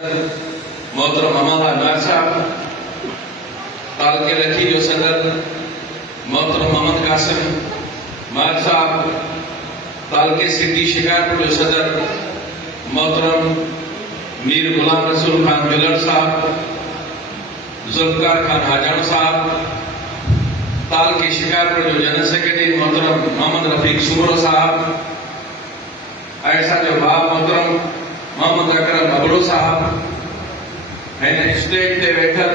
मोहतरम अमाला नार साहब, तालके लखी जो सदर मोहतरम मोहम्मद कासिम मार साहब, तालके सिटी शिकारपुर जो सदर मोहतरम मीर गुलाम रसूल खान मिलर साहब, जुल्फकार खान हाजान साहब, तालके शिकारपुर जो जनरल सेक्रेटरी मोहतरम मोहम्मद रफीक सुमरो साहब, ऐसा जो बाप मोहतरम मोहम्मद अकरम अबड़ो साहब, स्टेट ते वेठल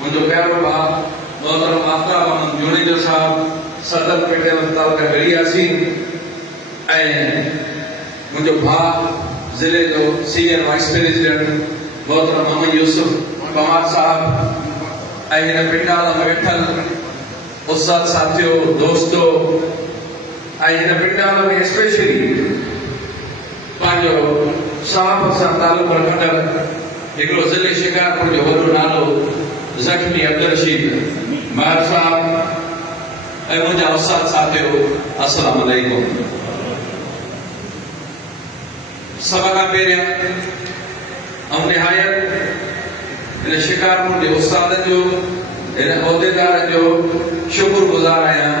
मुझो प्यारो भाउ मोहतरम आफ्ताब अहमद जुनेजो साहब, सदर पटेल तालका गड़ियासी, मुझो भाउ जिले जो सीनियर वाइस प्रेसिडेंट मोहतरम मोहम्मद यूसुफ पवार साहब, इन पिंडाल में वेठल उस्ताद साथियों दोस्तों, इन पिंडाल में स्पेशली पांचो साहब सां तालुक रखंदड़ हिकिड़ो ज़िले शिकारपुर जो वॾो नालो ज़ख्मी अब्दुल रशीद मार साहब ऐं मुंहिंजा उस्ताद साथियो, अस्सलाम वालेकुम। सभ खां पहिरियां ऐं निहायत इन शिकारपुर जे उस्तादनि जो, इन उहिदेदारनि जो शुक्रगुज़ार आहियां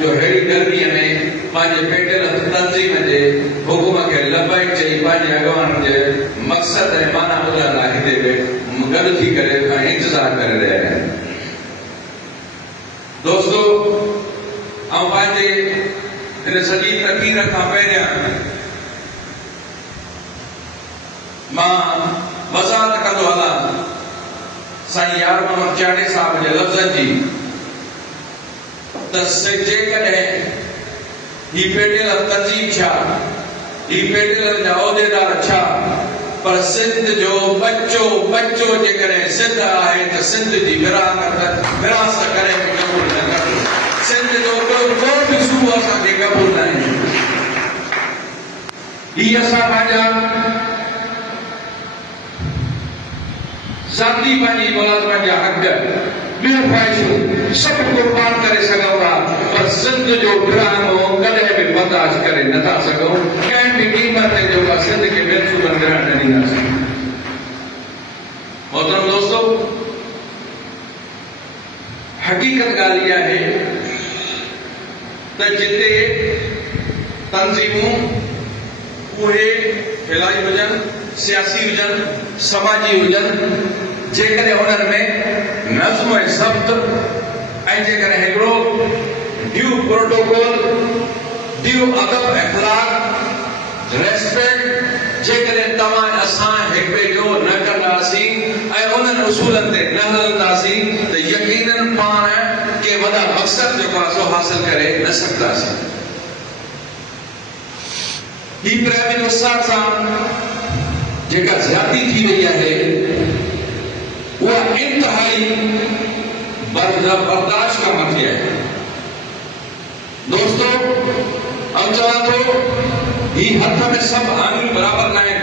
जो अहिड़ी गर्मीअ में पंहिंजे पेटियल तंज़ीम जे हुकुम खे लबैक चई पंहिंजे अॻवान जे मक़सद ऐं माना ॿुधण लाइ हिते गॾु थी करे इंतज़ार करे रहिया आहिनि। दोस्तो, ऐं पंहिंजे हिन सॼी तक़रीर खां पहिरियां मां वज़ाहत कंदो हलां साईं यार मोहम्मद चाडे साहब जे लफ़्ज़नि जी त जेकॾहिं ही पेटियल तंज़ीम छा, ही पेटियल जा उहिदेदार छा, पर सिंध जो बच्चो जेकॾहिं सिंध आहे त सिंध जी विरासत करे बि क़बूल न कंदो। सिंध जो को बि सूबो असांखे क़बूल न आहे। ही असां पंहिंजा ज़ाती पंहिंजी मुलाज़मत जा हक़ ॿियूं ख़्वाहिशूं सभु कुर्बान करे सघूं था, पर सिंध जो गिरानो कॾहिं बि बर्दाश्त करे नथा सघूं। कंहिं बि क़ीमत ते जेको सिंध खे बेसुधर ग्रहण न ॾींदासीं। मोहतरम दोस्तो, हक़ीक़त ॻाल्हि इहा आहे त जिते तंज़ीमूं उहे फिलाई हुजनि, सियासी हुजनि, समाजी हुजनि, जेकॾहिं उन्हनि में नज़्म ऐं ज़ब्त ऐं जेकॾहिं हिकिड़ो ड्यू प्रोटोकॉल, ड्यू अदब अख़लाक, रेस्पेक्ट जेकॾहिं तव्हां असां हिक ॿिए जो न कंदासीं ऐं उन्हनि उसूलनि ते न हलंदासीं त यकीनन पाण के वॾा मक़सद जेको आहे सो हासिल करे न सघंदासीं। ही प्राइवेट उस्ताद सां जेका ज़्यादती थी वई आहे उहा इंतहाई बर्दाश्त खां मथे आहे। दोस्तो, ऐं चवां थो ही हथ में सभु आङिरियूं बराबरि न आहिनि,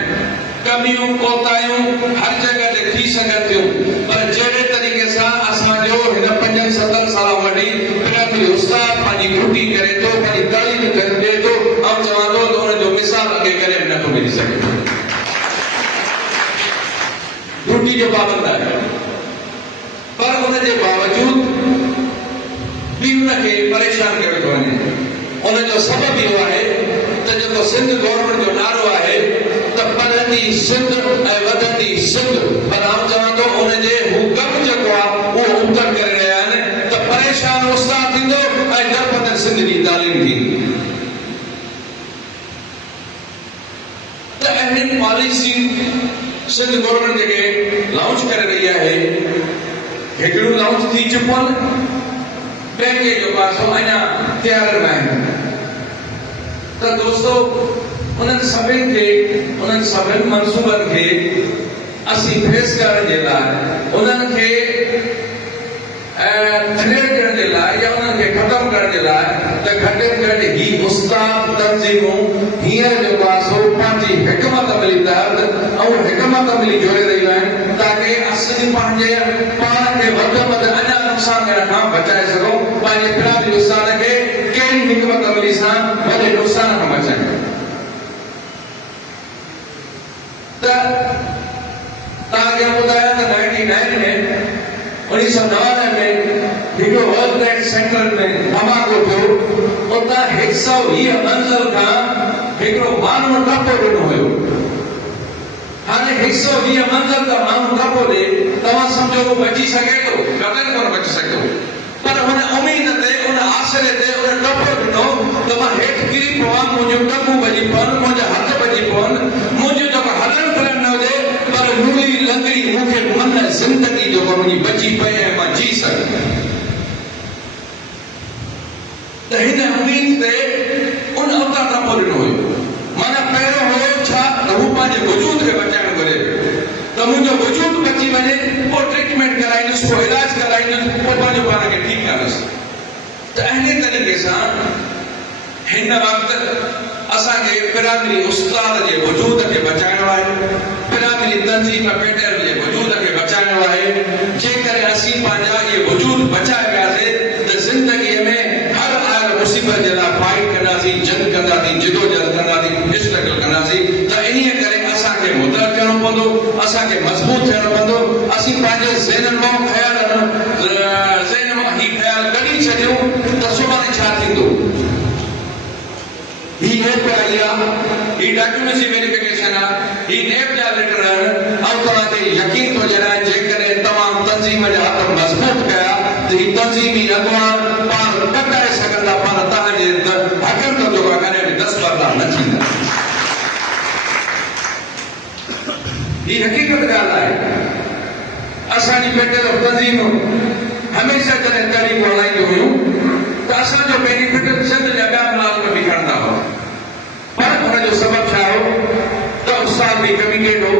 कमियूं कोताहियूं हर जॻह ते थी सघनि थियूं, पर जहिड़े तरीक़े सां असांजो हिन 5-7 साल वॾी प्राइमरी उस्ताद पंहिंजी ड्यूटी करे थो, पंहिंजी तालीम ॾिए थो, ऐं चवां थो त हुनजो मिसाल अॻे कॾहिं नथो मिली सघे। ड्यूटी जो पाबंद आहे, पर उनजे बावजूद बि उनखे परेशान करे थो वञे। उनजो सबबु इहो आहे त जेको सिंध गवर्नमेंट जो नारो आहे त पढ़ंदी सिंध ऐं वधंदी सिंध, पर आउं चवां थो उनजे हू कमु जेको आहे उहो उतर करे रहिया आहिनि त परेशान उस्ताद थींदो ऐं नरपत सिंध जी तालीम थींदी। त अहिड़ी पॉलिसी सिंध गवर्नमेंट जेके लॉन्च करे रही आहे, हिकिड़ो लॉन्च थी चुकियो, ॿिए जेको आहे सो अञा तयार न आहिनि। त दोस्तो, उन्हनि सभिनि मंसूबनि खे असीं फेस करण जे लाइ, उन्हनि खे क्लियर करण जे लाइ या उन्हनि खे ख़तमु करण जे लाइ त घटि में घटि ही उस्ताद तंज़ीमूं हींअर जेको आहे सो पंहिंजी हिकमत अमली तहत ऐं हिकमत अमली जोड़े रहियूं आहिनि ताकी असीं पंहिंजे पाण खे वधि में वधि अञा नुक़सान खां बचाए सघूं, पंहिंजे प्राइमरी उस्ताद खे कहिड़ी हिकमत अमली सां वॾे नुक़सान खां बचायूं। त सिंध गवर्नमेंट जेके लॉन्च करे रही आहे, हिकिड़ो लॉन्च थी चुकियो, ॿिए जेको आहे सो अञा तयार न आहिनि। त दोस्तो, उन्हनि सभिनि खे असीं फेस करण जे लाइ, उन्हनि सभिनि मंसूबनि खे असीं क्लियर करण जे लाइ या उन्हनि खे ख़तमु करण जे लाइ त घटि में घटि ही उस्ताद तंज़ीमूं हींअर जेको आहे सो पंहिंजी हिकमत अमली तहत ऐं हिकमत अमली जोड़े रहियूं आहिनि ताकी असीं पंहिंजे पाण खे वधि में वधि अञा नुक़सान खां बचाए सघूं, पंहिंजे प्राइमरी उस्ताद खे कहिड़ी हिकमत अमली सां वॾे नुक़सान खां बचायूं। त 1969 में 1999 में हिकिड़ो वर्ल्ड ट्रेड सेंटर में धमाको थियो उतां 120 मंज़िल खां हिकिड़ो माण्हू टपो ॾिनो हुयो हाणे 120 मंज़िल खां माण्हू टपो ॾे तव्हां सम्झो उहो बची सघे थो कॾहिं कोन बची सघंदो पर हुन उमेद ते उन आसरे ते उन टपो ॾिनो त मां हेठि किरी पवां मुंहिंजो टंगूं भॼी पवनि मुंहिंजा हथ भॼी पवनि मुंहिंजो जेको हलण फिरण न हुजे पर लूली लंगड़ी मूंखे मन ज़िंदगी जेको मुंहिंजी बची पई ऐं मां जी सघां त हिन उमेद ते उन उतां टपो ॾिनो हुयो माना पहिरियों हुयो छा त हू पंहिंजे वजूद खे बचाइणु घुरे त मुंहिंजो वजूद बची वञे पोइ ट्रीटमेंट कराईंदुसि पोइ इलाज कराईंदुसि पोइ पंहिंजो पाण खे ठीकु कंदुसि त अहिड़े तरीक़े सां हिन वक़्तु असांखे पिरामिली उस्ताद जे वजूद खे बचाइणो आहे पिरामिली तंज़ीम पेटर जे वजूद खे बचाइणो आहे जेकर असीं पंहिंजा इहे वजूद बचाए वियासीं त ज़िंदगीअ में हर आयल मुसीबत जे लाइ फाइट कंदासीं जंग कंदासीं जिदोजहद कंदासीं स्ट्रगल कंदासीं त इन्हीअ करे असांखे मुतहद थियणो पवंदो असांखे मज़बूत थियणो पवंदो असीं पंहिंजे ज़हन मां ख़्याल ही ख़्याल कढी छॾियूं त सुभाणे छा थींदो ही एप आई आहे ही डॉक्यूमेंसी वेरिफिकेशन आहे ही एप जा लेटर आहिनि ऐं तव्हां ते यकीन थो ॼणाए जेकॾहिं तव्हां तंज़ीम जा हथ मज़बूत कया त ही तंज़ीमी अॻुवान पाण टकाए सघंदा पर तव्हांजे हक़नि जो जेको कॾहिं बि दस्तबरदार न थींदा ही हक़ीक़त ॻाल्हि आहे असांजी पेटर तंज़ीम हमेशह जॾहिं तरीक़ो हलाईंदियूं हुयूं त असांजो बेनिफिट सिंध जा ॿिया मुलाज़िम बि खणंदा हुआ पर हुनजो सबबु छा हो त उस्ताद बि कमिटेड हो